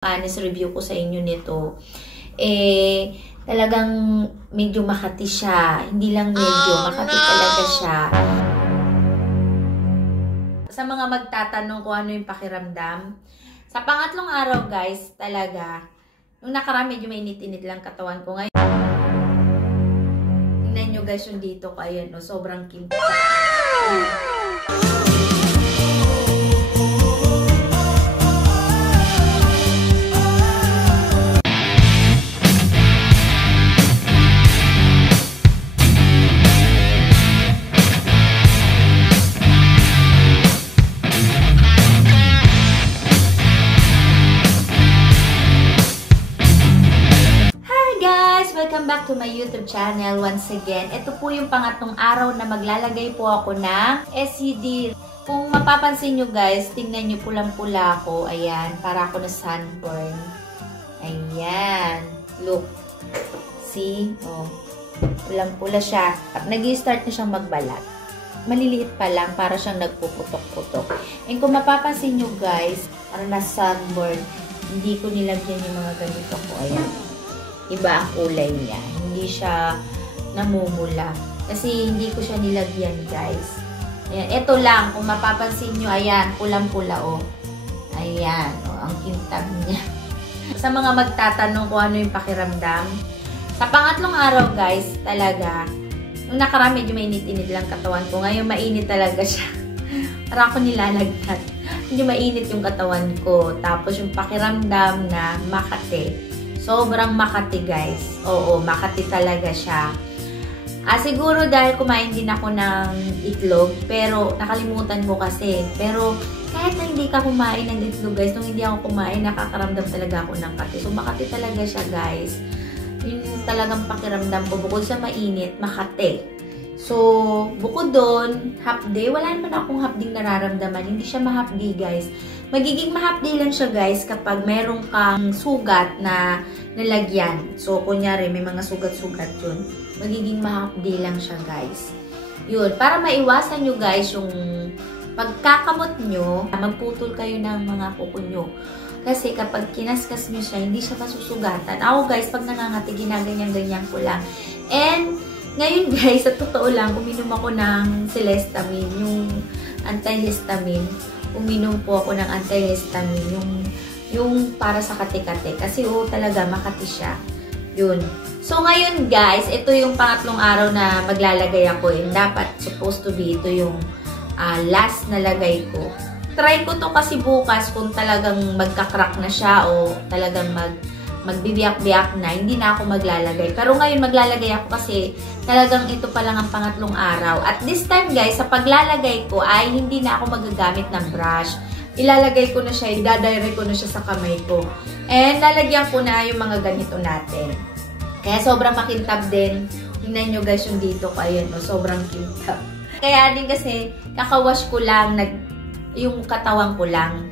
Honest review ko sa inyo nito, talagang medyo makati siya. Hindi lang medyo, makati talaga siya. Sa mga magtatanong kung ano yung pakiramdam, sa pangatlong araw guys, talaga, nung nakaraan medyo mainit-init lang katawan ko. Ngayon, tingnan nyo guys yung dito ko, ayan, no, sobrang kinta. Welcome back to my YouTube channel once again. Ito po yung pangatlong araw na maglalagay po ako ng SUD. Kung mapapansin nyo guys, tingnan nyo pulang-pula ako. Ayan, para ako na sunburn. Ayan. Look. See? Oh. Pulang-pula siya. Nag-i-start na siyang magbalat. Maliliit pa lang, para siyang nagpuputok-putok. And kung mapapansin nyo guys, para na sunburn, hindi ko nilagyan yung mga ganito ko. Ayan. Iba ang kulay niya. Hindi siya namumula. Kasi hindi ko siya nilagyan, guys. Ayan. Ito lang. Kung mapapansin nyo, ayan. Pulang-pula, oh. Ayan. Oh, ang kintab niya. Sa mga magtatanong kung ano yung pakiramdam. Sa pangatlong araw, guys, talaga, nung nakaraan, medyo mainit-init lang katawan ko. Ngayon, mainit talaga siya. Para ako nilalagyan. Medyo mainit yung katawan ko. Tapos, yung pakiramdam na makati. Sobrang makati guys. Oo, makati talaga siya. Siguro dahil kumain din ako ng itlog, pero nakalimutan ko kasi. Pero kahit na hindi ka kumain ng itlog guys, nung hindi ako kumain, nakakaramdam talaga ako ng kati. So makati talaga siya guys. Yun talagang pakiramdam ko. Bukod sa mainit, makati. So, bukod doon, half day, wala naman akong half day nararamdaman. Hindi siya ma-half day guys. Magiging ma-half day lang siya guys kapag meron kang sugat na nalagyan. So, kunyari, may mga sugat-sugat yun. Magiging ma-half day lang siya guys. Yun, para maiwasan nyo guys yung pagkakamot nyo, magputol kayo ng mga kuko nyo. Kasi kapag kinaskas nyo siya, hindi siya masusugatan. Ako guys, pag nangangati, ginaganyan-ganyan ko lang. And, ngayon guys, sa totoo lang, uminom ako ng Celestamine, yung antihistamine. Uminom po ako ng antihistamine, yung para sa kati-kati. Kasi talaga, makati siya. Yun. So ngayon guys, ito yung pangatlong araw na maglalagay ako. And dapat, supposed to be, ito yung last na lagay ko. Try ko to kasi bukas kung talagang magka-crack na siya o talagang magbibiyak-biyak na, hindi na ako maglalagay. Pero ngayon maglalagay ako kasi talagang ito pa lang ang pangatlong araw. At this time guys, sa paglalagay ko ay hindi na ako magagamit ng brush. Ilalagay ko na siya, idadirect ko na siya sa kamay ko. And lalagyan ko na yung mga ganito natin. Kaya sobrang makintab din. Tingnan nyo guys yung dito ko. Ayun, sobrang kintab. Kaya din kasi kakawash ko lang, yung katawan ko lang.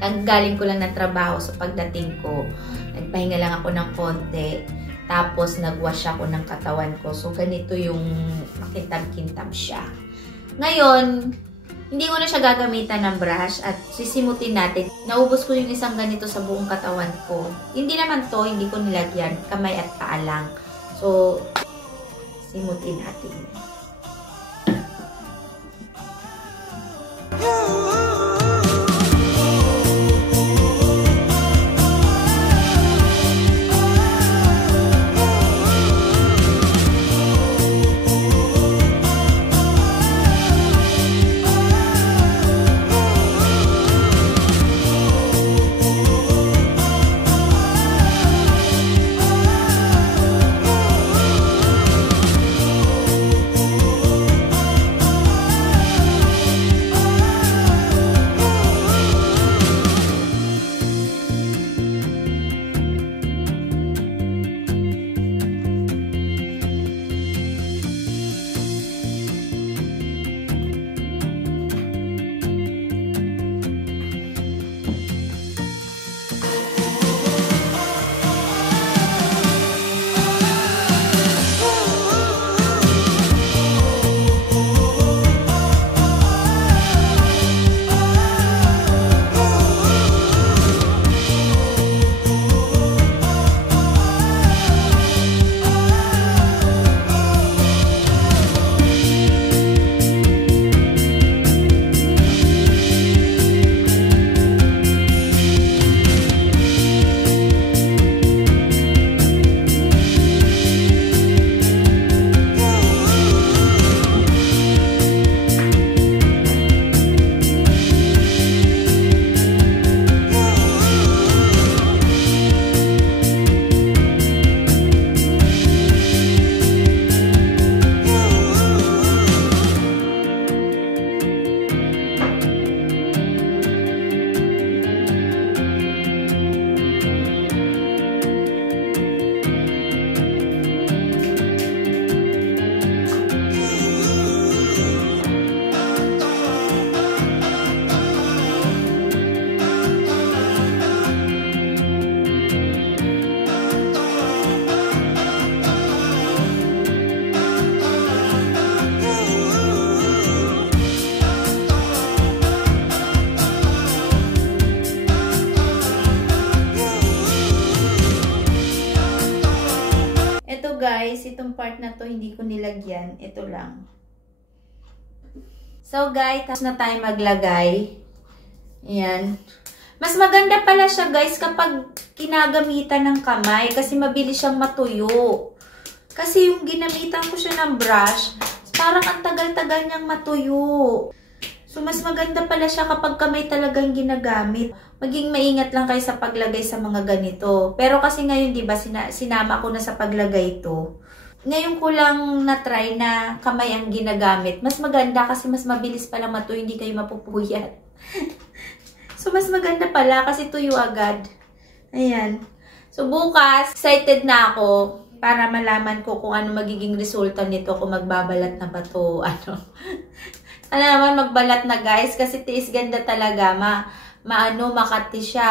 Galing ko lang ng trabaho sa pagdating ko. Nagpahinga lang ako ng konti. Tapos, nagwash ako ng katawan ko. So, ganito yung makintab-kintab siya. Ngayon, hindi ko na siya gagamitan ng brush at sisimutin natin. Naubos ko yung isang ganito sa buong katawan ko. Hindi naman to, hindi ko nilagyan. Kamay at paa lang. So, simutin natin. guys, itong part na to hindi ko nilagyan. Ito lang. So guys, tapos na tayo maglagay. Ayan. Mas maganda pala siya guys kapag kinagamitan ng kamay kasi mabilis siyang matuyo. Kasi yung ginamitan ko siya ng brush, parang ang tagal-tagal niyang matuyo. So, mas maganda pala siya kapag kamay talagang ginagamit. Maging maingat lang kayo sa paglagay sa mga ganito. Pero kasi ngayon, di ba, sinama ko na sa paglagay ito. Ngayon ko lang na-try na kamay ang ginagamit. Mas maganda kasi mas mabilis pala matuyo, hindi kayo mapupuyat. So, mas maganda pala kasi tuyo agad. Ayan. So, bukas, excited na ako para malaman ko kung ano magiging resulta nito kung magbabalat na ba ito. Ano. Sana naman magbalat na guys kasi tiis ganda talaga. Makati siya.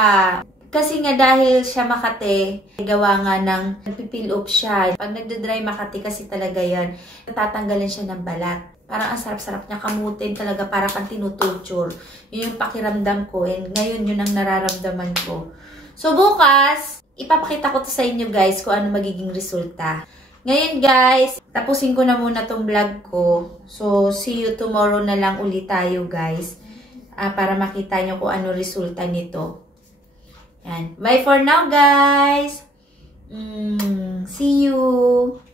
Kasi nga dahil siya makati, gawa nga ng nagpipil up siya. Pag nagda-dry makati kasi talaga yan, natatanggalan siya ng balat. Parang ang sarap-sarap niya kamutin talaga para kang tinututure. Yun yung pakiramdam ko and ngayon yun ang nararamdaman ko. So bukas, ipapakita ko to sa inyo guys kung ano magiging resulta. Ngayon guys, tapusin ko na muna tong vlog ko. So, see you tomorrow na lang ulit tayo guys. Para makita nyo kung ano resulta nito. Yan. Bye for now guys! See you!